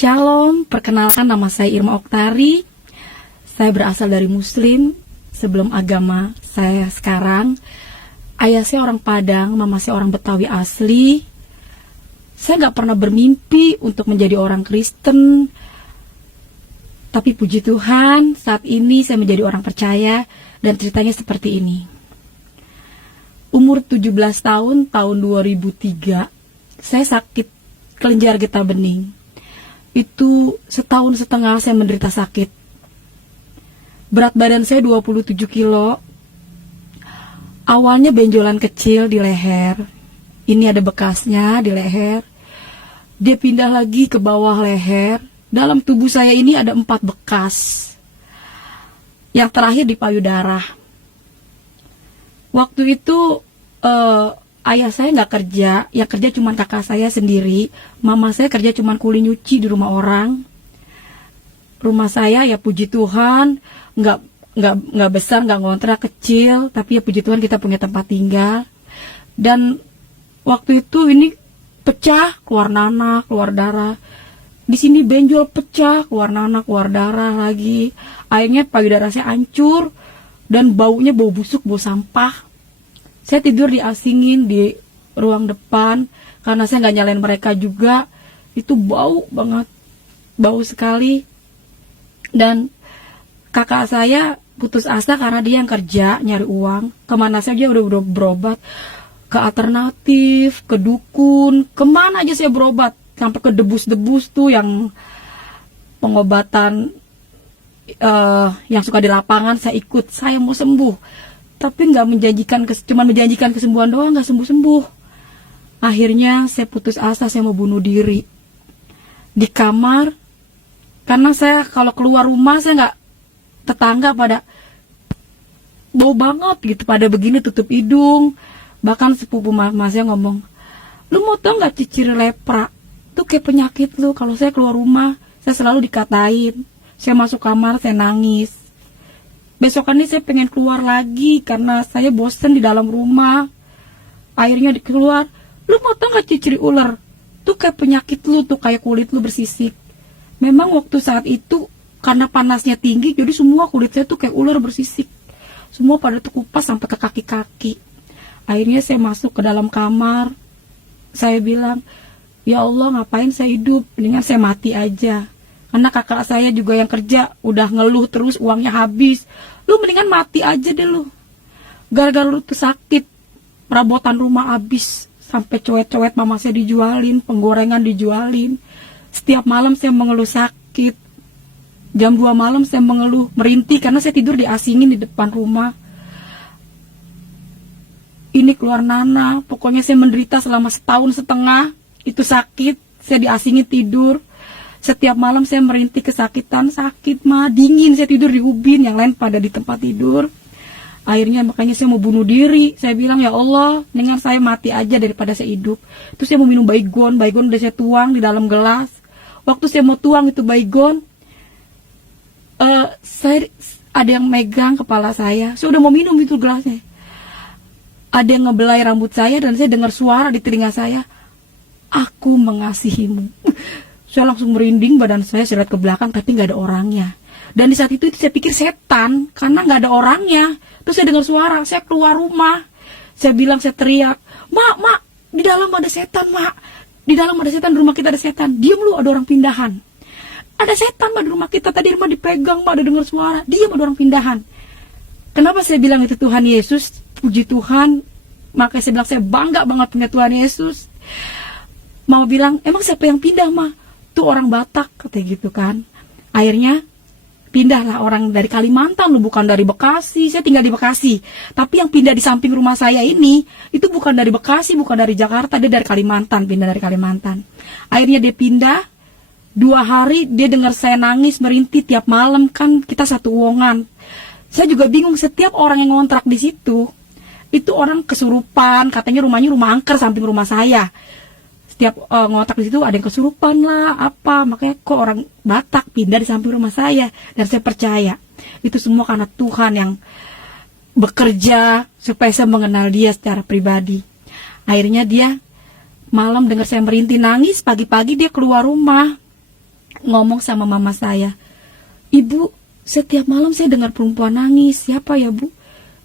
Shalom, perkenalkan nama saya Irma Oktari. Saya berasal dari Muslim sebelum agama saya sekarang. Ayah saya orang Padang, mama saya orang Betawi asli. Saya nggak pernah bermimpi untuk menjadi orang Kristen. Tapi puji Tuhan, saat ini saya menjadi orang percaya dan ceritanya seperti ini. Umur 17 tahun 2003, saya sakit kelenjar getah bening. Itu setahun setengah saya menderita sakit. Berat badan saya 27 kilo. Awalnya benjolan kecil di leher. Ini ada bekasnya di leher. Dia pindah lagi ke bawah leher. Dalam tubuh saya ini ada 4 bekas. Yang terakhir di payudara. Waktu itu ayah saya nggak kerja, yang kerja cuma kakak saya sendiri. Mama saya kerja cuma kuli nyuci di rumah orang. Rumah saya ya puji Tuhan nggak besar, nggak ngontrak, kecil, tapi ya puji Tuhan kita punya tempat tinggal. Dan waktu itu ini pecah, keluar nanah, keluar darah. Di sini benjol pecah, keluar nanah, keluar darah lagi. Akhirnya payudara saya hancur dan baunya bau busuk, bau sampah. Saya tidur diasingin di ruang depan karena saya nggak nyalain mereka juga. Itu bau banget, bau sekali. Dan kakak saya putus asa karena dia yang kerja nyari uang. Kemana saja udah berobat, ke alternatif, ke dukun, kemana aja saya berobat, sampai ke debus-debus tuh yang pengobatan yang suka di lapangan saya ikut. Saya mau sembuh. Tapi nggak menjanjikan, cuma menjanjikan kesembuhan doang, nggak sembuh-sembuh. Akhirnya saya putus asa, saya mau bunuh diri di kamar. Karena saya kalau keluar rumah, saya nggak, tetangga pada bau banget gitu, pada begini tutup hidung. Bahkan sepupu mama saya ngomong, lu mau tau nggak ciri lepra? Itu kayak penyakit lu. Kalau saya keluar rumah, saya selalu dikatain. Saya masuk kamar, saya nangis. Besokannya saya pengen keluar lagi karena saya bosen di dalam rumah. Akhirnya keluar, lu mau tau gak ciri ular? Tuh kayak penyakit lu, tuh kayak kulit lu bersisik. Memang waktu saat itu karena panasnya tinggi, jadi semua kulit saya tuh kayak ular bersisik. Semua pada terkupas sampai ke kaki-kaki. Akhirnya saya masuk ke dalam kamar. Saya bilang, ya Allah, ngapain saya hidup? Mendingan saya mati aja. Karena kakak saya juga yang kerja udah ngeluh terus, uangnya habis. Lu mendingan mati aja deh lu. Gara-gara lu tuh sakit, perabotan rumah habis. Sampai coet-coet mama saya dijualin, penggorengan dijualin. Setiap malam saya mengeluh sakit. Jam 2 malam saya mengeluh, merintih karena saya tidur diasingin di depan rumah. Ini keluar nanah, pokoknya saya menderita selama setahun setengah. Itu sakit, saya diasingin tidur. Setiap malam saya merintih kesakitan, sakit mah, dingin, saya tidur di ubin, yang lain pada di tempat tidur. Akhirnya makanya saya mau bunuh diri. Saya bilang, ya Allah, dengan saya mati aja daripada saya hidup. Terus saya mau minum baygon udah saya tuang di dalam gelas. Waktu saya mau tuang itu baygon, saya ada yang megang kepala saya udah mau minum itu gelasnya. Ada yang ngebelai rambut saya dan saya dengar suara di telinga saya, aku mengasihimu. Saya langsung merinding, badan saya lihat ke belakang tapi nggak ada orangnya. Dan di saat itu saya pikir setan karena nggak ada orangnya. Terus saya dengar suara, saya keluar rumah. Saya bilang, saya teriak, mak, di dalam ada setan, mak. Di dalam ada setan, di rumah kita ada setan. Diam lu, ada orang pindahan. Ada setan, mak, di rumah kita. Tadi rumah dipegang, mak, ada dengar suara. Diam, ada orang pindahan. Kenapa saya bilang itu Tuhan Yesus? Puji Tuhan. Makanya saya bilang saya bangga banget punya Tuhan Yesus. Mau bilang, emang siapa yang pindah, mak? Tuh orang Batak, katanya gitu kan. Akhirnya pindahlah orang dari Kalimantan, lu bukan dari Bekasi. Saya tinggal di Bekasi, tapi yang pindah di samping rumah saya ini itu bukan dari Bekasi, bukan dari Jakarta, dia dari Kalimantan, pindah dari Kalimantan. Akhirnya dia pindah. 2 hari dia dengar saya nangis merintih tiap malam, kan kita satu uongan. Saya juga bingung, setiap orang yang ngontrak di situ itu orang kesurupan, katanya rumahnya rumah angker samping rumah saya. Setiap ngontrak di situ ada yang kesurupan lah, apa, makanya kok orang Batak pindah di samping rumah saya. Dan saya percaya itu semua karena Tuhan yang bekerja supaya saya mengenal dia secara pribadi. Akhirnya dia malam dengar saya merintih nangis, pagi-pagi dia keluar rumah. ngomong sama mama saya, "Ibu, setiap malam saya dengar perempuan nangis." "Siapa ya, Bu?"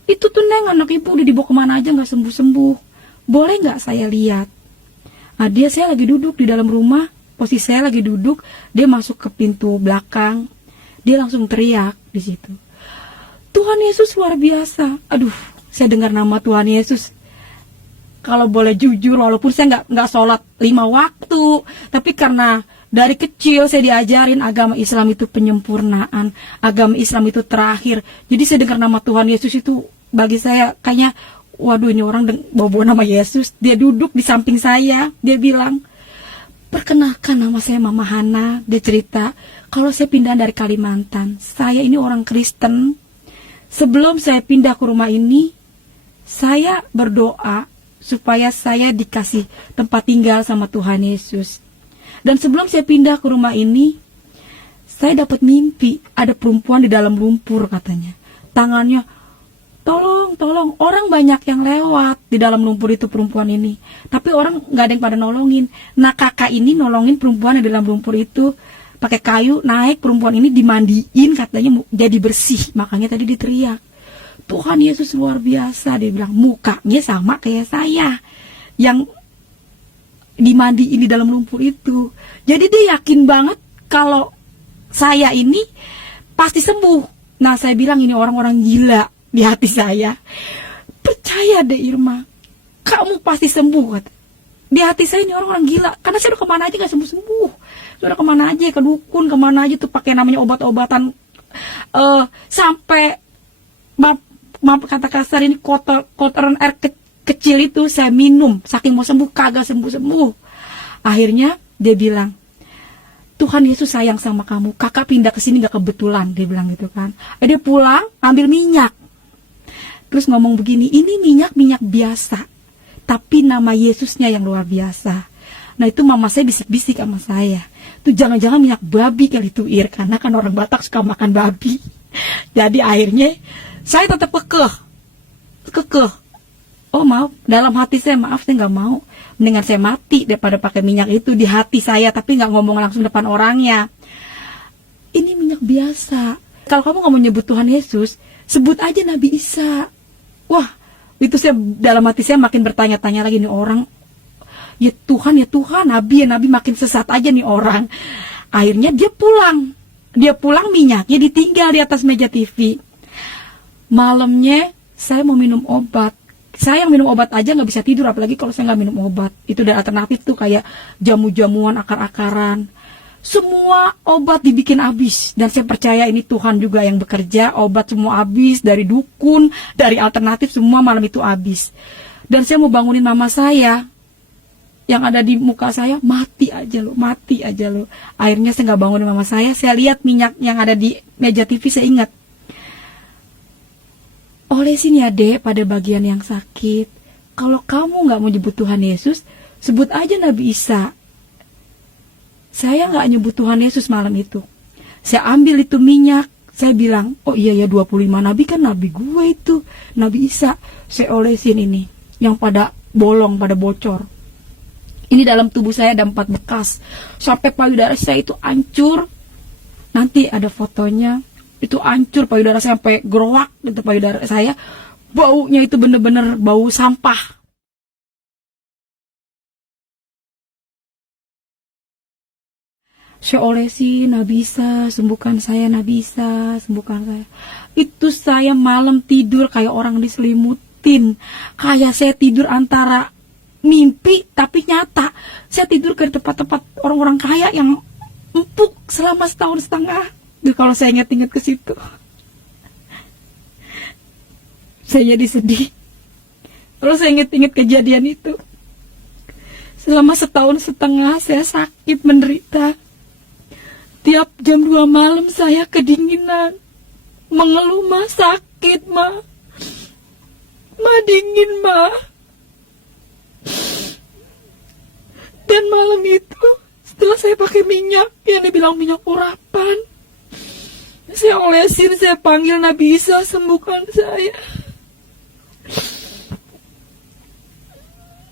"Itu tuh Neng, anak ibu, udah dibawa kemana aja gak sembuh-sembuh. Boleh gak saya lihat?" Saya lagi duduk di dalam rumah, posisi saya lagi duduk, dia masuk ke pintu belakang, dia langsung teriak di situ, "Tuhan Yesus luar biasa." Aduh, saya dengar nama Tuhan Yesus. Kalau boleh jujur, walaupun saya nggak sholat 5 waktu, tapi karena dari kecil saya diajarin agama Islam itu penyempurnaan, agama Islam itu terakhir. Jadi saya dengar nama Tuhan Yesus itu bagi saya kayaknya, waduh, ini orang bawa nama Yesus. Dia duduk di samping saya, dia bilang, "Perkenalkan, nama saya Mama Hana." Dia cerita, "Kalau saya pindah dari Kalimantan, saya ini orang Kristen. Sebelum saya pindah ke rumah ini, saya berdoa supaya saya dikasih tempat tinggal sama Tuhan Yesus. Dan sebelum saya pindah ke rumah ini, saya dapat mimpi ada perempuan di dalam lumpur," katanya. "Tangannya, tolong, orang banyak yang lewat di dalam lumpur itu perempuan ini. Tapi orang nggak ada yang pada nolongin. Nah, kakak ini nolongin perempuan yang di dalam lumpur itu, pakai kayu, naik perempuan ini dimandiin, katanya jadi bersih." Makanya tadi diteriak, "Tuhan Yesus luar biasa." Dia bilang, mukanya sama kayak saya yang dimandiin di dalam lumpur itu. Jadi dia yakin banget kalau saya ini pasti sembuh. Nah, saya bilang ini orang-orang gila di hati saya. "Percaya deh Irma, kamu pasti sembuh," kata. Di hati saya ini orang-orang gila, karena saya udah kemana aja gak sembuh-sembuh. Sudah kemana aja, ke dukun, kemana aja tuh pakai namanya obat-obatan, sampai maaf kata kasar ini, kotoran air kecil itu saya minum, saking mau sembuh kagak sembuh-sembuh. Akhirnya dia bilang, "Tuhan Yesus sayang sama kamu, kakak pindah ke sini gak kebetulan," dia bilang gitu kan. Dia pulang ambil minyak, terus ngomong begini, "Ini minyak biasa, tapi nama Yesusnya yang luar biasa." Nah, itu mama saya bisik-bisik sama saya, "Tuh jangan-jangan minyak babi kali itu Ir," karena kan orang Batak suka makan babi. Jadi akhirnya saya tetap kekeh. Oh maaf, dalam hati saya, maaf saya nggak mau, mendingan saya mati daripada pakai minyak itu di hati saya, tapi nggak ngomong langsung depan orangnya. "Ini minyak biasa. Kalau kamu nggak mau nyebut Tuhan Yesus, sebut aja Nabi Isa." Wah, itu saya dalam hati saya makin bertanya-tanya lagi, nih orang, ya Tuhan, Nabi makin sesat aja nih orang. Akhirnya dia pulang minyaknya ditinggal di atas meja TV. Malamnya saya mau minum obat. Saya yang minum obat aja nggak bisa tidur, apalagi kalau saya nggak minum obat. Itu udah alternatif tuh, kayak jamu-jamuan, akar-akaran. Semua obat dibikin habis. Dan saya percaya ini Tuhan juga yang bekerja. Obat semua habis, dari dukun, dari alternatif, semua malam itu habis. Dan saya mau bangunin mama saya, yang ada di muka saya, mati aja lo. Akhirnya saya nggak bangunin mama saya lihat minyak yang ada di meja TV, saya ingat, "Olesin ya Dek pada bagian yang sakit. Kalau kamu nggak mau nyebut Tuhan Yesus, sebut aja Nabi Isa." Saya nggak nyebut Tuhan Yesus malam itu. Saya ambil itu minyak, saya bilang, "Oh iya ya, 25 nabi kan nabi gue itu, Nabi Isa." Saya olesin ini, yang pada bolong, pada bocor. Ini dalam tubuh saya ada 4 bekas. Sampai payudara saya itu hancur. Nanti ada fotonya. Itu hancur payudara saya sampai gerowak gitu payudara saya. Baunya itu bener-bener bau sampah. Saya olesi, Nabi Isa, sembuhkan saya, Nabi Isa, sembuhkan saya. Itu saya malam tidur kayak orang diselimutin. Kayak saya tidur antara mimpi tapi nyata. Saya tidur ke tempat-tempat orang-orang kaya yang empuk selama 1,5 tahun. Duh, kalau saya ingat-ingat ke situ, saya jadi sedih. Kalau saya ingat-ingat kejadian itu, selama 1,5 tahun saya sakit menderita. Tiap jam 2 malam saya kedinginan, mengeluh, "Ma sakit, Ma dingin, Ma." Dan malam itu, setelah saya pakai minyak yang dibilang minyak urapan, saya olesin, saya panggil Nabi Isa, sembuhkan saya.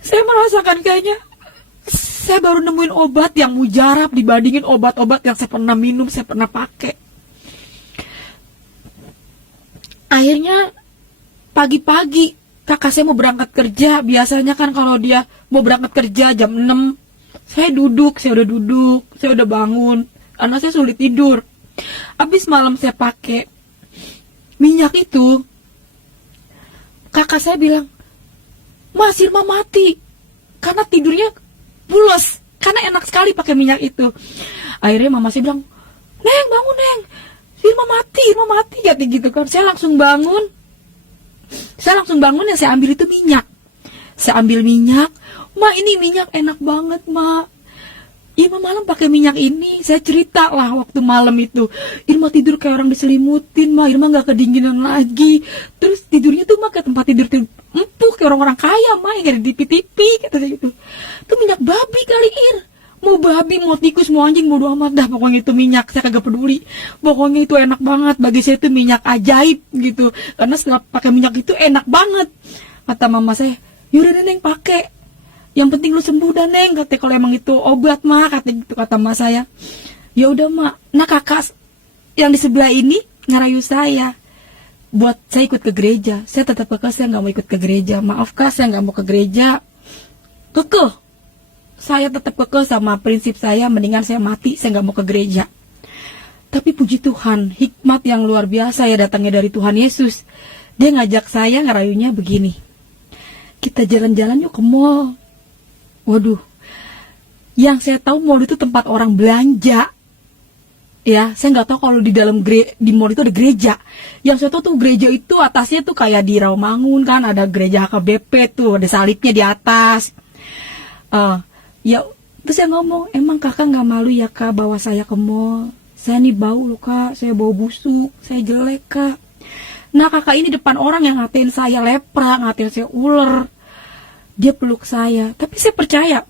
Saya merasakan kayaknya Saya baru nemuin obat yang mujarab dibandingin obat-obat yang saya pernah minum, saya pernah pakai. Akhirnya pagi-pagi kakak saya mau berangkat kerja. Biasanya kan kalau dia mau berangkat kerja jam 6, saya udah duduk, saya udah bangun, karena saya sulit tidur. Habis malam saya pakai minyak itu, kakak saya bilang, "Mas, Irma mati." Karena tidurnya pulas, karena enak sekali pakai minyak itu. Akhirnya mama saya bilang, "Neng, bangun Neng, Irma mati," jadi gitu kan. Saya langsung bangun, ya saya ambil itu minyak. Saya ambil minyak, "Ma, ini minyak enak banget, Ma. Irma malam pakai minyak ini." Saya cerita lah waktu malam itu, Irma tidur kayak orang diselimutin, Ma. Irma gak kedinginan lagi. Terus tidurnya tuh, Ma, ke tempat tidur empuk kayak orang-orang kaya, Ma, yang ada di TV, katanya gitu. Itu minyak babi kali, Ir. Mau babi, mau tikus, mau anjing, bodo amat dah. Pokoknya itu minyak, saya kagak peduli. Pokoknya itu enak banget. Bagi saya itu minyak ajaib gitu. Karena setelah pakai minyak itu enak banget. Kata mama saya, "Yaudah Neng, pakai. Yang penting lu sembuh dah Neng," katanya, "kalau emang itu obat, Ma," katanya gitu, kata mama saya. Ya udah, Ma. Nah, kakak yang di sebelah ini ngerayu saya buat saya ikut ke gereja. Saya tetap kekeh, saya nggak mau ikut ke gereja. "Maaf Kak, saya nggak mau ke gereja." Kekeh, saya tetap kekeh sama prinsip saya, mendingan saya mati, saya nggak mau ke gereja. Tapi puji Tuhan, hikmat yang luar biasa ya datangnya dari Tuhan Yesus. Dia ngajak saya, ngerayunya begini, "Kita jalan-jalan yuk ke mall." Waduh, yang saya tahu mall itu tempat orang belanja. Ya, saya nggak tahu kalau di dalam di mall itu ada gereja. Yang saya tahu tuh gereja itu atasnya tuh kayak di Rawamangun kan, ada gereja HKBP tuh, ada salibnya di atas. Ya, terus saya ngomong, "Emang kakak nggak malu ya Kak bawa saya ke mall? Saya nih bau loh Kak, saya bau busuk, saya jelek Kak." Nah, kakak ini depan orang yang ngatain saya lepra, ngatain saya ular. Dia peluk saya, tapi saya percaya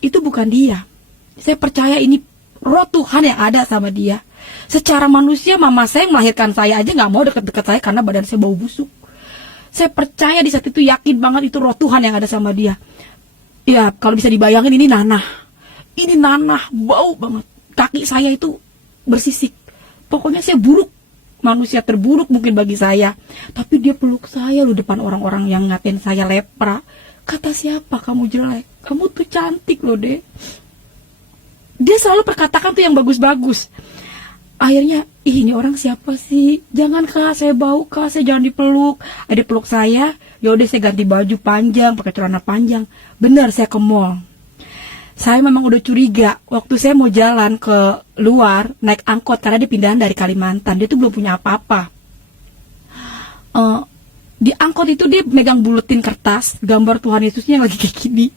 itu bukan dia. Saya percaya ini roh Tuhan yang ada sama dia. Secara manusia, mama saya yang melahirkan saya aja nggak mau deket-deket saya karena badan saya bau busuk. Saya percaya di saat itu, yakin banget itu roh Tuhan yang ada sama dia. Ya, kalau bisa dibayangin, ini nanah. Ini nanah, bau banget. Kaki saya itu bersisik. Pokoknya saya buruk. Manusia terburuk mungkin bagi saya. Tapi dia peluk saya loh depan orang-orang yang ngatain saya lepra. Kata, "Siapa kamu jelek? Kamu tuh cantik loh, Dek." Dia selalu perkatakan tuh yang bagus-bagus. Akhirnya, ini orang siapa sih? "Jangan Kak, saya bau Kak, saya jangan dipeluk." Ada peluk saya, yaudah saya ganti baju panjang, pakai celana panjang. Bener, saya ke mall. Saya memang udah curiga, waktu saya mau jalan ke luar, naik angkot, karena dia pindahan dari Kalimantan, dia tuh belum punya apa-apa. Di angkot itu dia megang buletin kertas, gambar Tuhan Yesusnya yang lagi kayak gini.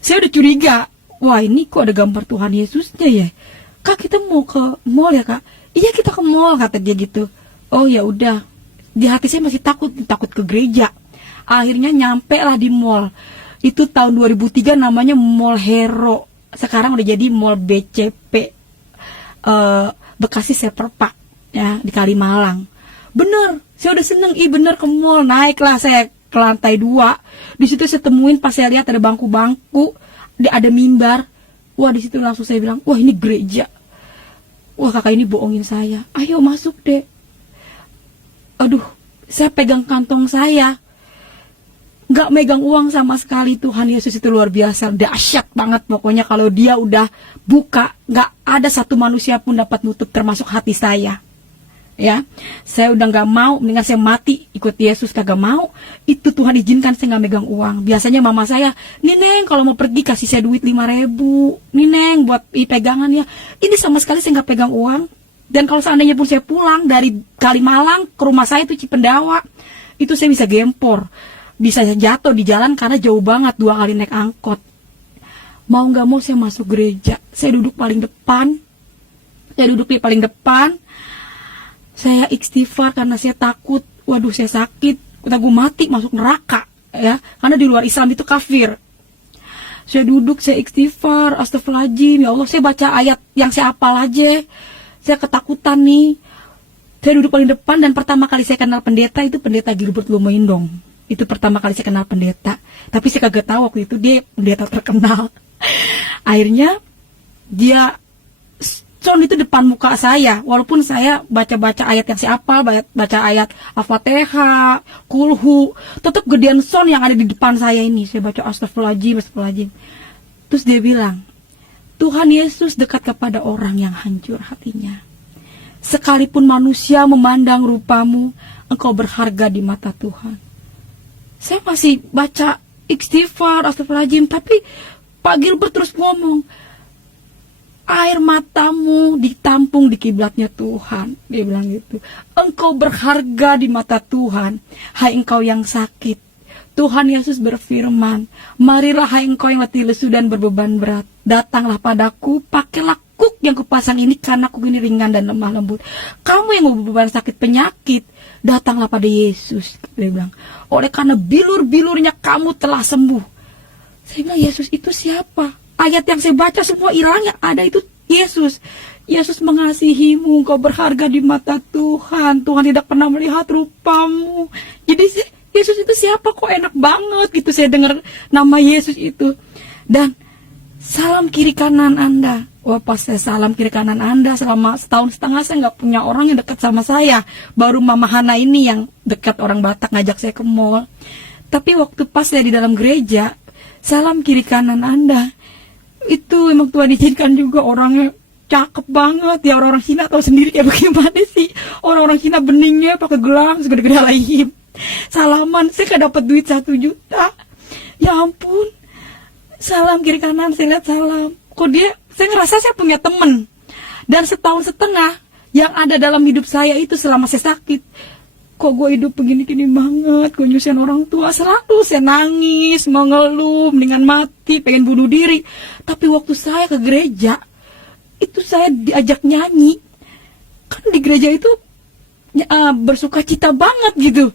Saya udah curiga, wah ini kok ada gambar Tuhan Yesusnya ya? "Kak, kita mau ke mall ya Kak?" "Iya, kita ke mall," kata dia gitu. Oh ya udah, di hati saya masih takut ke gereja. Akhirnya nyampe lah di mall. Itu tahun 2003, namanya Mall Hero. Sekarang udah jadi Mall BCP, Bekasi Seperpak ya, di Kalimalang. Bener, saya udah seneng, bener ke mall. Naiklah saya ke lantai 2. Di situ saya temuin, pas saya lihat ada bangku-bangku, ada mimbar. Wah, di situ langsung saya bilang, "Wah, ini gereja." Wah, kakak ini bohongin saya. "Ayo masuk deh." Aduh, saya pegang kantong saya, nggak megang uang sama sekali. Tuhan Yesus itu luar biasa, dahsyat banget. Pokoknya kalau dia udah buka, nggak ada satu manusia pun dapat nutup, termasuk hati saya. Ya, saya udah nggak mau, mendingan saya mati ikut Yesus, kagak mau. Itu Tuhan izinkan saya nggak megang uang. Biasanya mama saya, "Nih Neng, kalau mau pergi kasih saya duit 5.000. Nih Neng, buat pegangan ya." Ini sama sekali saya nggak pegang uang. Dan kalau seandainya pun saya pulang dari Kalimalang ke rumah saya itu Cipendawa, itu saya bisa gempor, bisa jatuh di jalan karena jauh banget, 2 kali naik angkot. Mau nggak mau saya masuk gereja. Saya duduk paling depan. Saya istighfar karena saya takut. Waduh, saya sakit. Kata gue mati, masuk neraka ya. Karena di luar Islam itu kafir. Saya duduk, saya istighfar, astagfirullahaladzim, ya Allah, saya baca ayat yang saya hafal aja. Saya ketakutan nih. Saya duduk paling depan, dan pertama kali saya kenal pendeta itu pendeta Gilbert Lumoindong. Itu pertama kali saya kenal pendeta. Tapi saya kagak tahu waktu itu dia pendeta terkenal. Akhirnya dia sound itu depan muka saya, walaupun saya baca-baca ayat yang siapa, baca ayat Al-Fatihah, Kulhu, tetap gedean sound yang ada di depan saya ini. Saya baca astagfirullahaladzim, astagfirullahaladzim. Terus dia bilang, Tuhan Yesus dekat kepada orang yang hancur hatinya. Sekalipun manusia memandang rupamu, engkau berharga di mata Tuhan. Saya masih baca istighfar, astagfirullahaladzim, tapi Pak Gilbert terus ngomong, air matamu ditampung di kiblatnya Tuhan. Dia bilang gitu. Engkau berharga di mata Tuhan. Hai engkau yang sakit. Tuhan Yesus berfirman, marilah hai engkau yang letih lesu dan berbeban berat. Datanglah padaku, pakailah kuk yang kupasang ini karena kuk ini ringan dan lemah lembut. Kamu yang berbeban sakit penyakit, datanglah pada Yesus. Dia bilang, oleh karena bilur-bilurnya kamu telah sembuh. Saya bilang, Yesus itu siapa? Ayat yang saya baca semua hilang, yang ada itu Yesus. Yesus mengasihimu, engkau berharga di mata Tuhan. Tuhan tidak pernah melihat rupamu. Jadi Yesus itu siapa, kok enak banget gitu saya dengar nama Yesus itu. Dan salam kiri kanan Anda. Wah, pas saya salam kiri kanan Anda, selama setahun setengah saya nggak punya orang yang dekat sama saya. Baru Mama Hana ini yang dekat, orang Batak ngajak saya ke mall. Tapi waktu pas saya di dalam gereja, salam kiri kanan Anda, itu emang Tuhan izinkan juga orangnya cakep banget. Ya orang-orang Cina tahu sendiri kayak bagaimana sih. Orang-orang Cina beningnya pakai gelang segede-gede lahim. Salaman, saya gak dapat duit 1 juta. Ya ampun. Salam kiri kanan, saya lihat salam. Kok saya ngerasa saya punya temen. Dan setahun setengah yang ada dalam hidup saya itu selama saya sakit, kok gue hidup begini-gini banget, gue nyusahin orang tua, selalu saya nangis, mengeluh, mendingan mati, pengen bunuh diri. Tapi waktu saya ke gereja, itu saya diajak nyanyi. Kan di gereja itu bersuka cita banget gitu.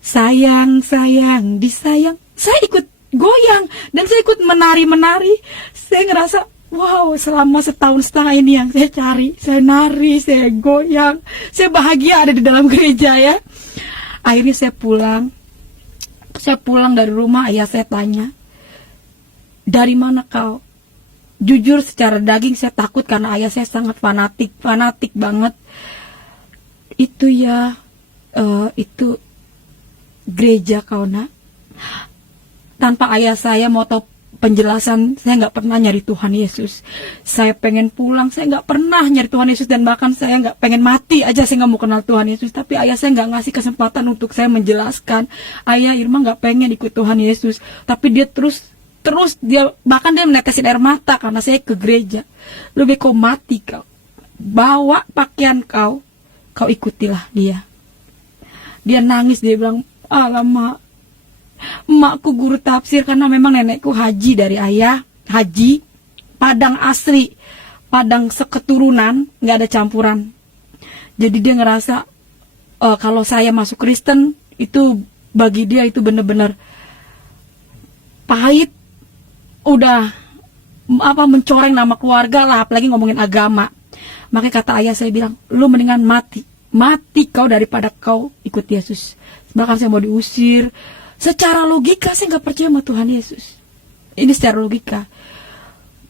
Sayang, sayang, disayang. Saya ikut goyang, dan saya ikut menari-menari. Saya ngerasa, wow, selama setahun setengah ini yang saya cari, saya nari, saya goyang, saya bahagia ada di dalam gereja ya. Akhirnya saya pulang dari rumah, ayah saya tanya, dari mana kau? Jujur secara daging saya takut karena ayah saya sangat fanatik banget. Itu ya, itu gereja kau nak. Tanpa ayah saya mau tahu penjelasan, saya nggak pernah nyari Tuhan Yesus. Saya pengen pulang, saya nggak pernah nyari Tuhan Yesus, dan bahkan saya nggak pengen mati aja, saya nggak mau kenal Tuhan Yesus. Tapi ayah saya nggak ngasih kesempatan untuk saya menjelaskan. Ayah, Irma nggak pengen ikut Tuhan Yesus, tapi dia terus dia bahkan dia menetesin air mata karena saya ke gereja. Lebih kau mati kau, bawa pakaian kau ikutilah dia. Dia nangis, dia bilang, alamak, emakku guru tafsir karena memang nenekku haji dari ayah, haji Padang asli, Padang seketurunan, nggak ada campuran. Jadi dia ngerasa kalau saya masuk Kristen itu bagi dia itu benar-benar pahit, udah mencoreng nama keluarga lah, apalagi ngomongin agama. Makanya kata ayah saya bilang, lu mendingan mati kau daripada kau ikut Yesus. Bahkan saya mau diusir. Secara logika saya nggak percaya sama Tuhan Yesus. Ini secara logika.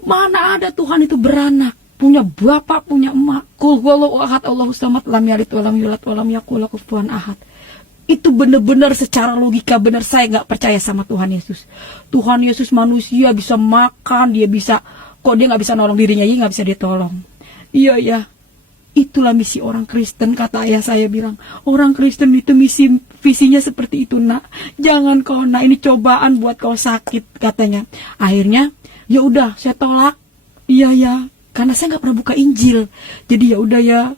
Mana ada Tuhan itu beranak, punya bapak, punya emak. Qul huwallahu ahad, Allahus samad, lam yalid walam yulad walam yakul lahu kufuwan ahad. Itu benar-benar secara logika benar, saya nggak percaya sama Tuhan Yesus. Tuhan Yesus manusia, bisa makan, dia bisa, kok dia nggak bisa nolong dirinya, dia nggak bisa ditolong. Iya ya. Itulah misi orang Kristen, kata ayah saya bilang. Orang Kristen itu visinya seperti itu nak. Jangan kau nak, ini cobaan buat kau sakit, katanya. Akhirnya ya udah saya tolak. Iya ya, karena saya nggak pernah buka Injil. Jadi ya udah ya,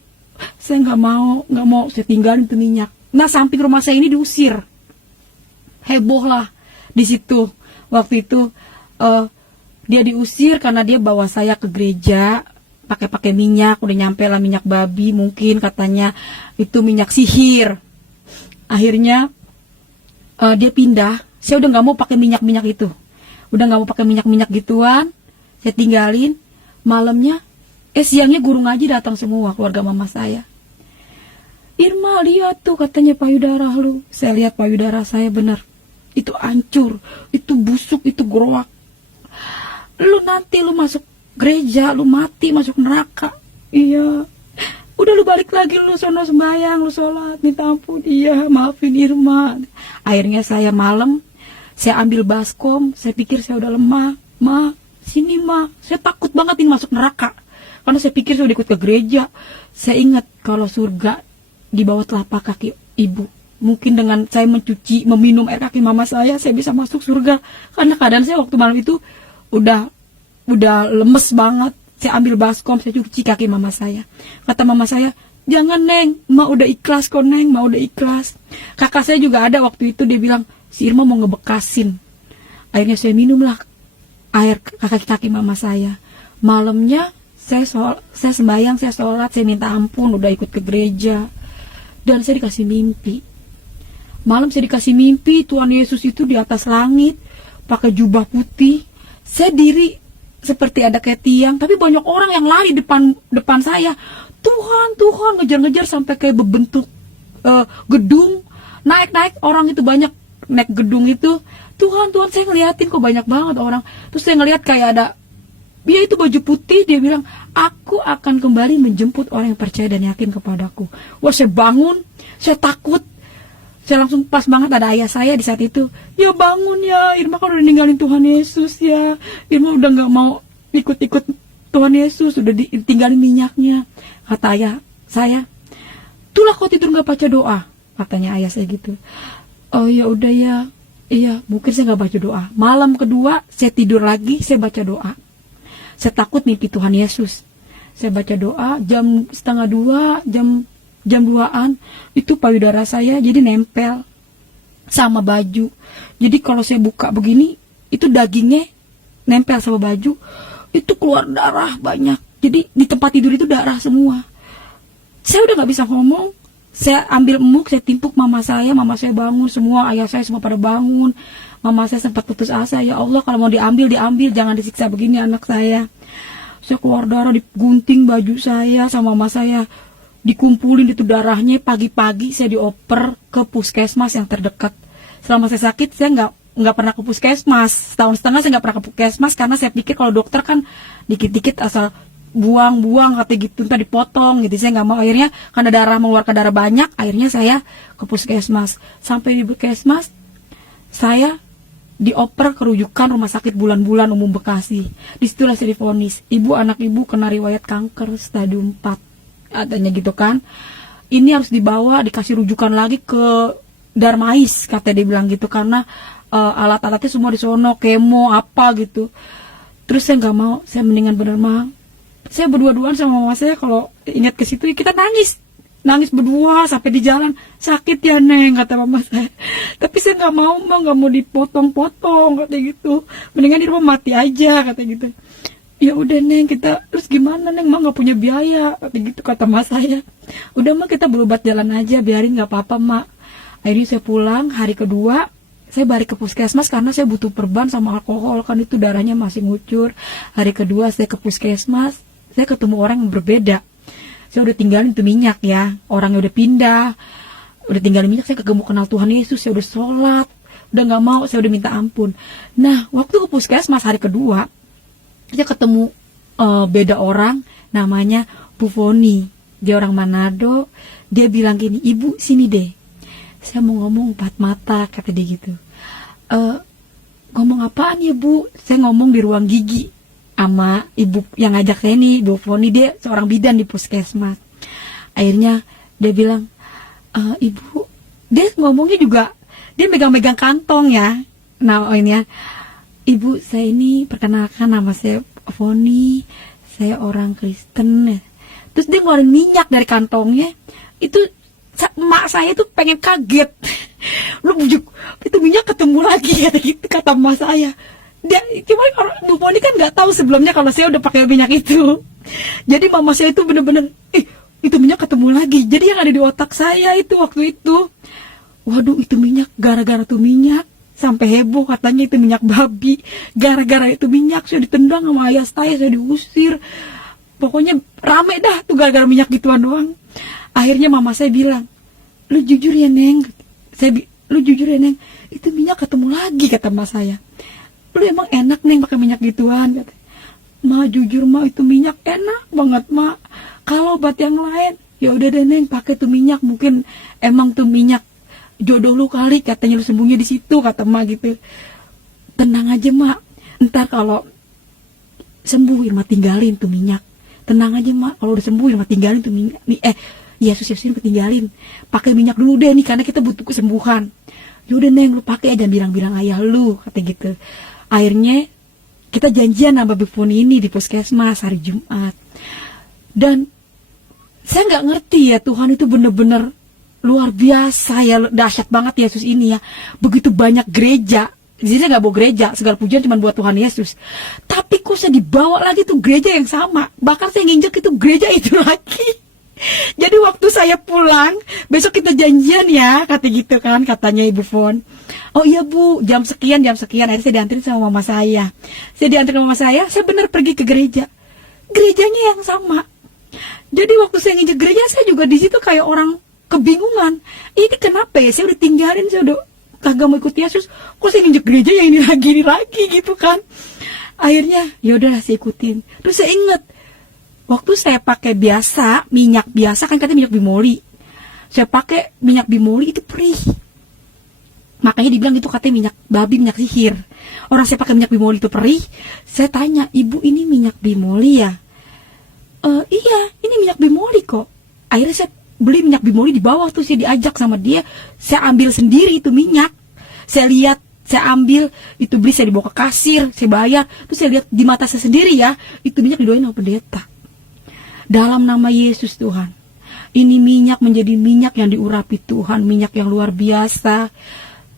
saya nggak mau saya tinggalin itu minyak. Nah, samping rumah saya ini diusir. Heboh lah di situ. Waktu itu dia diusir karena dia bawa saya ke gereja pakai minyak, udah nyampe lah minyak babi, mungkin katanya itu minyak sihir. Akhirnya dia pindah. Saya udah nggak mau pakai minyak itu, udah nggak mau pakai minyak gituan. Saya tinggalin. Malamnya, siangnya guru ngaji datang semua, keluarga mama saya. Irma, lihat tuh, katanya payudara lu. Saya lihat payudara saya, benar, itu hancur, itu busuk, itu gerowak. lu nanti lu masuk gereja, lu mati masuk neraka. Iya. Udah lu balik lagi, lu sono sembahyang, lu sholat, minta ampun. Iya, maafin Irma. Akhirnya saya malam, saya ambil baskom, saya pikir saya udah lemah. Ma, sini ma, saya takut banget ini masuk neraka. Karena saya pikir saya udah ikut ke gereja. Saya ingat kalau surga di bawah telapak kaki ibu. Mungkin dengan saya mencuci, meminum air kaki mama saya bisa masuk surga. Karena keadaan saya waktu malam itu udah lemes banget. Saya ambil baskom, saya cuci kaki mama saya. Kata mama saya, jangan Neng, Ma udah ikhlas kok Neng, Ma udah ikhlas. Kakak saya juga ada waktu itu, dia bilang, si Irma mau ngebekasin. Akhirnya saya minumlah air kaki mama saya. Malamnya saya sembahyang, saya sholat, saya minta ampun, udah ikut ke gereja. Dan saya dikasih mimpi. Malam saya dikasih mimpi, Tuhan Yesus itu di atas langit, pakai jubah putih. Saya diri seperti ada kayak tiang, tapi banyak orang yang lari depan saya. Tuhan, ngejar-ngejar sampai kayak berbentuk gedung. Naik orang itu banyak naik gedung itu. Tuhan, saya ngeliatin kok banyak banget orang. Terus saya ngeliat kayak ada, dia itu baju putih, dia bilang, aku akan kembali menjemput orang yang percaya dan yakin kepadaku. Wah, saya bangun, saya takut. Saya langsung pas banget ada ayah saya di saat itu. Ya bangun ya, Irma kan udah ninggalin Tuhan Yesus ya. Irma udah gak mau ikut-ikut Tuhan Yesus, udah ditinggalin minyaknya. Kata ayah saya, itulah kau tidur gak baca doa. Katanya ayah saya gitu. Oh ya udah ya, iya mungkin saya gak baca doa. Malam kedua saya tidur lagi, saya baca doa. Saya takut mimpi Tuhan Yesus. Saya baca doa jam 1:30, jam 2-an, itu payudara saya jadi nempel sama baju. Jadi kalau saya buka begini, itu dagingnya nempel sama baju, itu keluar darah banyak. Jadi di tempat tidur itu darah semua. Saya udah gak bisa ngomong. Saya ambil emuk, saya timpuk mama saya bangun semua, ayah saya semua pada bangun. Mama saya sempat putus asa, ya Allah kalau mau diambil, jangan disiksa begini anak saya. Saya keluar darah, digunting baju saya sama mama saya, dikumpulin itu darahnya. Pagi-pagi saya dioper ke puskesmas yang terdekat. Selama saya sakit saya nggak pernah ke puskesmas. Setahun setengah saya nggak pernah ke puskesmas karena saya pikir kalau dokter kan dikit-dikit asal buang kata gitu, entah dipotong gitu. Saya nggak mau. Akhirnya karena darah mengeluarkan darah banyak, akhirnya saya ke puskesmas. Sampai di puskesmas saya dioper kerujukan Rumah Sakit Bulan-Bulan Umum Bekasi. Disitulah saya divonis, anak ibu kena riwayat kanker stadium 4. Katanya gitu kan, ini harus dibawa, dikasih rujukan lagi ke Darmais, kata dia bilang gitu, karena alat-alatnya semua di sono, kemo apa gitu. Terus saya nggak mau, saya mendingan bener mah, saya berdua-duaan sama mama saya, kalau ingat ke situ kita nangis berdua sampai di jalan. Sakit ya Neng, kata mama saya. Tapi saya nggak mau dipotong-potong, kata gitu. Mendingan di rumah mati aja, kata gitu. Ya udah Neng, kita terus gimana Neng, mah nggak punya biaya, kata gitu kata mas saya. Udah mah kita berobat jalan aja, biarin nggak apa-apa mak. Akhirnya saya pulang, hari kedua saya balik ke puskesmas karena saya butuh perban sama alkohol, kan itu darahnya masih ngucur. Hari kedua saya ke puskesmas, saya ketemu orang yang berbeda. Saya udah tinggalin tuh minyak ya, orangnya udah pindah, udah tinggalin minyak. Saya kagak mau kenal Tuhan Yesus, saya udah sholat, udah nggak mau, saya udah minta ampun. Nah waktu ke puskesmas hari kedua, saya ketemu beda orang, namanya Bu Foni. Dia orang Manado. Dia bilang gini, ibu sini deh, saya mau ngomong 4 mata, kata dia gitu. Ngomong apaan ya Bu? Saya ngomong di ruang gigi sama ibu yang ngajak saya nih, Bu Foni. Dia seorang bidan di puskesmas. Akhirnya dia bilang, ibu, dia ngomongnya juga, dia megang-megang kantong ya. Nah ini ya, ibu saya ini perkenalkan, nama saya Foni, saya orang Kristen. Terus dia ngeluarin minyak dari kantongnya. Itu mak saya tuh pengen kaget. Lu bujuk, itu minyak ketemu lagi, kata gitu, kata mak saya. Dia cuma Bu Foni kan nggak tahu sebelumnya kalau saya udah pakai minyak itu. Jadi mama saya itu bener-bener, itu minyak ketemu lagi. Jadi yang ada di otak saya itu waktu itu, waduh itu minyak, gara-gara tuh minyak sampai heboh katanya itu minyak babi. Gara-gara itu minyak saya ditendang sama ayah saya diusir. Pokoknya rame dah tuh gara-gara minyak gituan doang. Akhirnya mama saya bilang, lu jujur ya Neng, lu jujur ya Neng, itu minyak ketemu lagi, kata mas saya. lu emang enak Neng pakai minyak gituan, kata. Ma jujur Ma, itu minyak enak banget Ma. Kalau obat yang lain, ya udah deh Neng pakai tuh minyak, mungkin emang tuh minyak jodoh lu kali, katanya lu sembunyi di situ, kata Ma gitu. Tenang aja Ma, ntar kalau sembuh Irma tinggalin tuh minyak. Tenang aja Ma, kalau udah sembuh Irma tinggalin tuh minyak. Yesus Irma tinggalin. Pakai minyak dulu deh nih, karena kita butuh kesembuhan. Yaudah Neng, lu pakai aja, bilang-bilang ayah lu, kata gitu. Akhirnya kita janjian sama Bifun ini di puskesmas hari Jumat. Dan saya nggak ngerti ya, Tuhan itu bener-bener luar biasa ya, dahsyat banget Yesus ini ya. Begitu banyak gereja. Jadi saya nggak bawa gereja, segala pujian cuma buat Tuhan Yesus. Tapi kok saya dibawa lagi tuh gereja yang sama. Bahkan saya nginjek itu gereja itu lagi. Jadi waktu saya pulang, besok kita janjian ya, kata gitu kan, katanya Ibu Fon. Oh iya Bu, jam sekian. Akhirnya saya dianterin sama mama saya. Saya benar pergi ke gereja. Gerejanya yang sama. Jadi waktu saya nginjek gereja, saya juga di situ kayak orang kebingungan. Ini kenapa ya, saya udah tinggalin, saya udah kagak mau ikut Yesus, kok saya nginjek gereja yang ini lagi gitu kan. Akhirnya ya udahlah saya ikutin. Terus saya ingat waktu saya pakai biasa, minyak biasa kan katanya minyak bimoli. Saya pakai minyak bimoli itu perih. Makanya dibilang itu katanya minyak babi, minyak sihir. Orang saya pakai minyak bimoli itu perih. Saya tanya, "Ibu, ini minyak bimoli ya?" Iya, ini minyak bimoli kok. Akhirnya saya beli minyak bimoli di bawah tuh, saya diajak sama dia, saya ambil sendiri itu minyak. Saya lihat, saya ambil, itu beli, saya dibawa ke kasir, saya bayar, terus saya lihat di mata saya sendiri ya, itu minyak didoain sama pendeta. Dalam nama Yesus Tuhan, ini minyak menjadi minyak yang diurapi Tuhan, minyak yang luar biasa.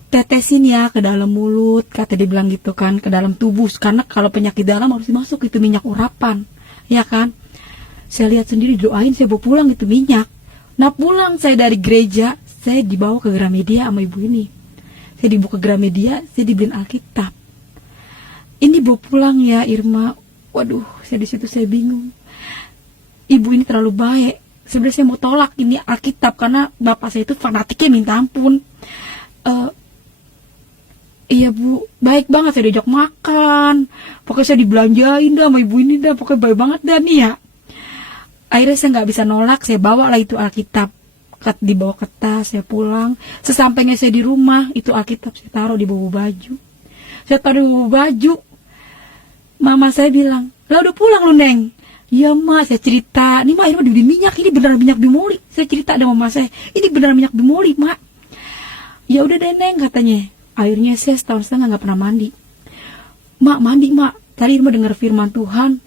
Tetesin ya ke dalam mulut, kata dia bilang gitu kan, ke dalam tubuh, karena kalau penyakit dalam harus dimasuk itu minyak urapan, ya kan. Saya lihat sendiri, doain, saya bawa pulang itu minyak. Nah pulang saya dari gereja, saya dibawa ke Gramedia sama ibu ini. Saya dibawa ke Gramedia, saya dibeliin Alkitab. Ini bawa pulang ya Irma. Waduh, saya di situ saya bingung. Ibu ini terlalu baik. Sebenarnya saya mau tolak ini Alkitab karena bapak saya itu fanatiknya minta ampun. Iya Bu, baik banget, saya diajak makan. Pokoknya saya dibelanjain dah sama ibu ini dah, pokoknya baik banget dah nih ya. Akhirnya saya nggak bisa nolak, saya bawa lah itu Alkitab, dibawa ke tas, saya pulang. Sesampainya saya di rumah, itu Alkitab saya taruh di bawah baju. Saya taruh di bawah baju. Mama saya bilang, "Lah udah pulang lu Neng?" "Iya Ma," saya cerita. "Ini Ma, ini dibeli minyak, ini beneran minyak bimoli." Saya cerita sama mama saya, "Ini beneran minyak bimoli Ma." "Ya udah deh Neng," katanya. Akhirnya saya setahun setengah nggak pernah mandi. "Mak, mandi Mak, tadi Irma dengar firman Tuhan,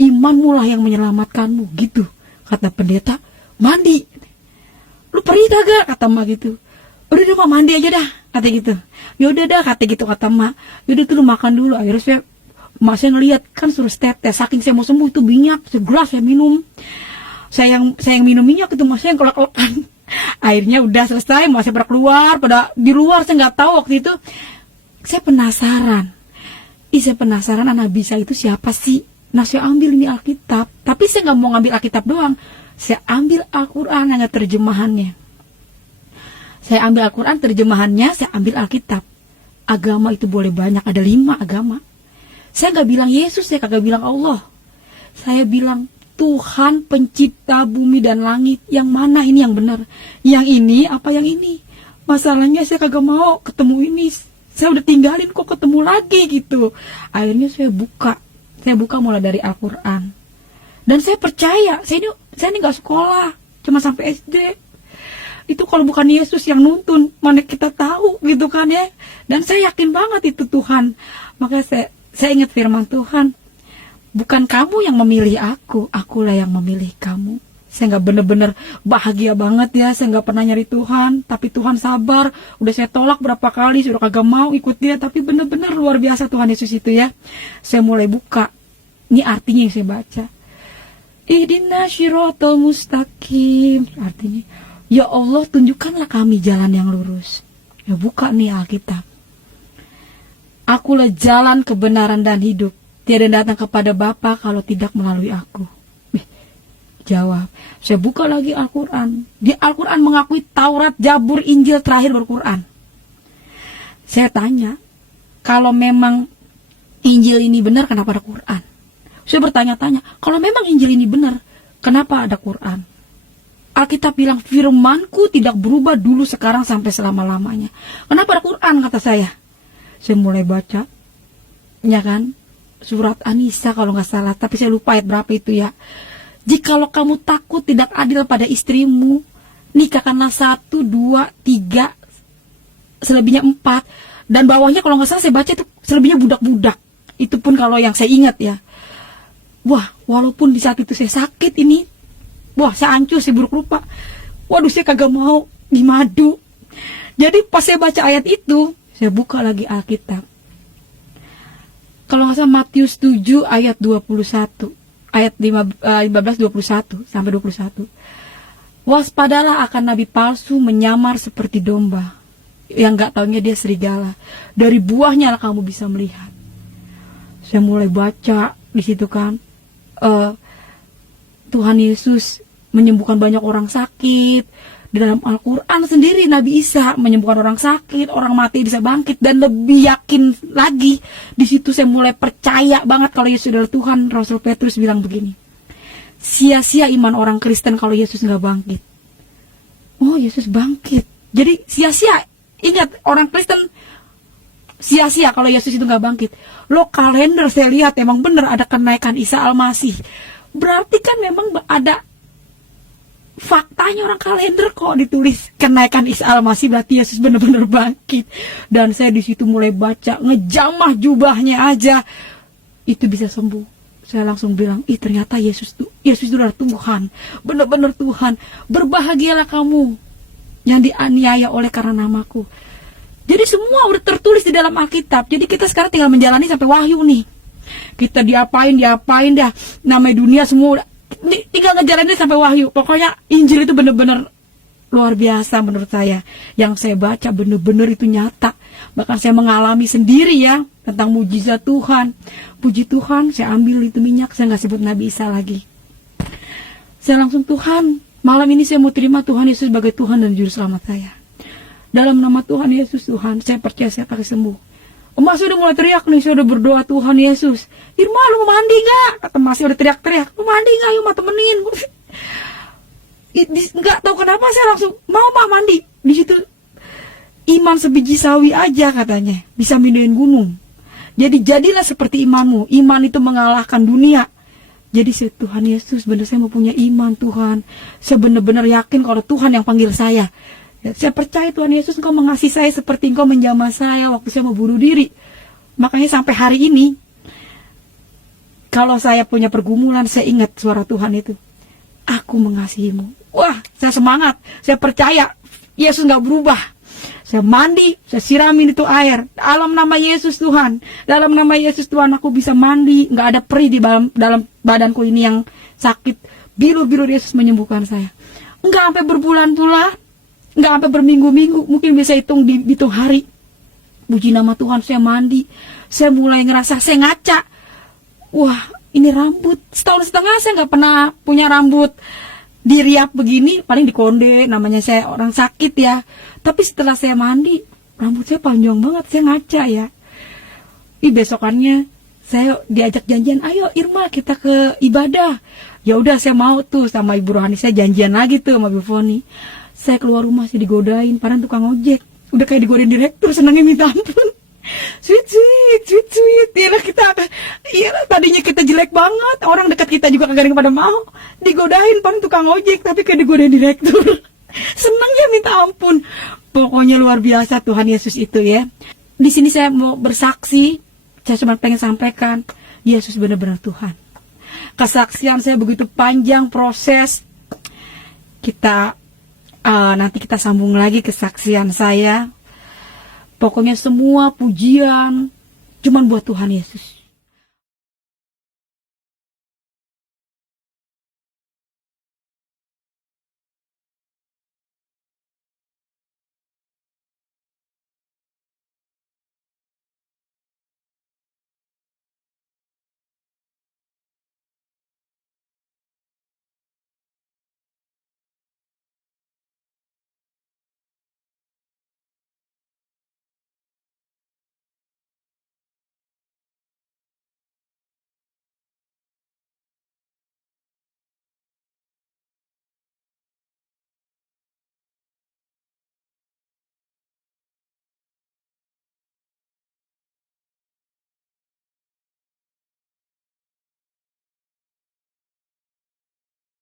imanmu lah yang menyelamatkanmu," gitu kata pendeta. "Mandi, lu perih kagak?" kata Mak gitu. "Udah deh Mak, mandi aja dah," kata gitu. "Ya udah dah," kata gitu kata Mak. "Yaudah tuh lu makan dulu." Akhirnya saya ngelihat kan suruh tetes, saking saya mau sembuh itu minyak segelas saya minum. Saya yang minum minyak itu, Mas saya yang kelak-kelakan. Akhirnya udah selesai, Mas saya pada keluar, pada di luar, saya nggak tahu waktu itu. Saya penasaran. Saya penasaran anak bisa itu siapa sih? Nah saya ambil ini Alkitab, tapi saya nggak mau ngambil Alkitab doang. Saya ambil Al-Quran yang ada terjemahannya. Saya ambil Al-Quran terjemahannya, saya ambil Alkitab. Agama itu boleh banyak, ada 5 agama. Saya nggak bilang Yesus, saya kagak bilang Allah. Saya bilang Tuhan pencipta bumi dan langit. Yang mana ini yang benar? Yang ini apa yang ini? Masalahnya saya kagak mau ketemu ini. Saya udah tinggalin kok ketemu lagi gitu. Akhirnya saya buka mulai dari Al-Quran. Dan saya percaya, saya ini nggak sekolah, cuma sampai SD. Itu kalau bukan Yesus yang nuntun, mana kita tahu gitu kan ya. Dan saya yakin banget itu Tuhan. Makanya saya ingat firman Tuhan. Bukan kamu yang memilih akulah yang memilih kamu. Saya nggak bener-bener bahagia banget ya, saya nggak pernah nyari Tuhan, tapi Tuhan sabar. Udah saya tolak berapa kali, sudah kagak mau ikut dia, tapi bener-bener luar biasa Tuhan Yesus itu ya. Saya mulai buka, ini artinya yang saya baca. Ihdinas shiratal mustaqim, artinya, ya Allah tunjukkanlah kami jalan yang lurus. Ya buka nih Alkitab. Akulah jalan kebenaran dan hidup. Tiada datang kepada Bapa kalau tidak melalui aku. Jawab. Saya buka lagi Al-Quran. Di Al-Quran mengakui Taurat, Zabur, Injil, terakhir baru Quran. Saya tanya, kalau memang Injil ini benar, kenapa ada Quran? Saya bertanya-tanya, kalau memang Injil ini benar, kenapa ada Quran? Alkitab bilang, firmanku tidak berubah dulu, sekarang, sampai selama-lamanya. Kenapa ada Quran, kata saya? Saya mulai baca, ya kan, surat An-Nisa kalau nggak salah, tapi saya lupa ayat berapa itu ya. Jikalau kamu takut tidak adil pada istrimu, nikahkanlah 1, 2, 3, selebihnya 4. Dan bawahnya kalau nggak salah saya baca itu selebihnya budak-budak. Itu pun kalau yang saya ingat ya. Wah, walaupun di saat itu saya sakit ini, wah saya hancur, saya buruk rupa. Waduh, saya kagak mau dimadu. Jadi pas saya baca ayat itu, saya buka lagi Alkitab. Kalau nggak salah Matius 7 ayat 21, ayat 15, 21 sampai 21. Waspadalah akan nabi palsu menyamar seperti domba, yang nggak taunya dia serigala. Dari buahnya lah kamu bisa melihat. Saya mulai baca di situ kan, Tuhan Yesus menyembuhkan banyak orang sakit. Di dalam Al-Quran sendiri Nabi Isa menyembuhkan orang sakit, orang mati bisa bangkit. Dan lebih yakin lagi, di situ saya mulai percaya banget kalau Yesus adalah Tuhan. Rasul Petrus bilang begini, sia-sia iman orang Kristen kalau Yesus nggak bangkit. Oh, Yesus bangkit. Jadi sia-sia. Ingat, orang Kristen sia-sia kalau Yesus itu nggak bangkit. Lo kalender saya lihat emang bener ada kenaikan Isa Al-Masih. Berarti kan memang ada faktanya, orang kalender kok ditulis kenaikan Isa Al-Masih, berarti Yesus benar-benar bangkit. Dan saya di situ mulai baca, ngejamah jubahnya aja itu bisa sembuh. Saya langsung bilang, ternyata Yesus itu adalah Tuhan, benar-benar Tuhan. Berbahagialah kamu yang dianiaya oleh karena namaku. Jadi semua udah tertulis di dalam Alkitab. Jadi kita sekarang tinggal menjalani sampai Wahyu nih. Kita diapain dah, namanya dunia semua tinggal ngejalanin sampai Wahyu. Pokoknya Injil itu benar-benar luar biasa menurut saya. Yang saya baca benar-benar itu nyata. Bahkan saya mengalami sendiri ya tentang mujizat Tuhan. Puji Tuhan, saya ambil itu minyak, saya nggak sebut Nabi Isa lagi. Saya langsung, Tuhan, malam ini saya mau terima Tuhan Yesus sebagai Tuhan dan Juru Selamat saya. Dalam nama Tuhan Yesus, Tuhan, saya percaya saya akan sembuh. Emak sudah mulai teriak nih, saya udah berdoa, Tuhan Yesus, Irma lu mau mandi gak? Kata Mas udah teriak-teriak, lu mandi gak? Yuk ma temenin. Nggak tahu kenapa saya langsung mau mandi. Di situ iman sebiji sawi aja katanya bisa mindahin gunung. Jadi jadilah seperti imanmu. Iman itu mengalahkan dunia. Jadi Tuhan Yesus, benar saya mau punya iman Tuhan. Saya benar-benar yakin kalau Tuhan yang panggil saya. Saya percaya Tuhan Yesus, Engkau mengasihi saya seperti Engkau menjamah saya waktu saya mau bunuh diri. Makanya sampai hari ini, kalau saya punya pergumulan, saya ingat suara Tuhan itu. Aku mengasihimu. Wah, saya semangat. Saya percaya Yesus nggak berubah. Saya mandi, saya siramin itu air. Dalam nama Yesus Tuhan. Dalam nama Yesus Tuhan aku bisa mandi. Nggak ada perih di dalam badanku ini yang sakit. Bilur-bilur Yesus menyembuhkan saya. Nggak sampai berbulan-bulan. Nggak sampai berminggu-minggu, mungkin bisa hitung hari. Puji nama Tuhan, saya mandi. Saya mulai ngerasa, saya ngaca. Wah, ini rambut. Setahun setengah saya nggak pernah punya rambut diriap begini. Paling dikonde, namanya saya orang sakit ya. Tapi setelah saya mandi, rambut saya panjang banget, saya ngaca ya. Besokannya, saya diajak janjian, ayo Irma kita ke ibadah. Ya udah saya mau tuh sama Ibu Rohani, saya janjian lagi tuh sama Ibu Foni. Saya keluar rumah sih digodain, padahal tukang ojek. Udah kayak digodain direktur, senangnya minta ampun. Sweet. Yalah kita, tadinya kita jelek banget. Orang dekat kita juga kagak ada yang pada mau. Digodain, padahal tukang ojek, tapi kayak digodain direktur. Senangnya minta ampun. Pokoknya luar biasa Tuhan Yesus itu ya. Di sini saya mau bersaksi, saya cuma pengen sampaikan, Yesus benar-benar Tuhan. Kesaksian saya begitu panjang proses. Nanti kita sambung lagi kesaksian saya. Pokoknya semua pujian cuman buat Tuhan Yesus.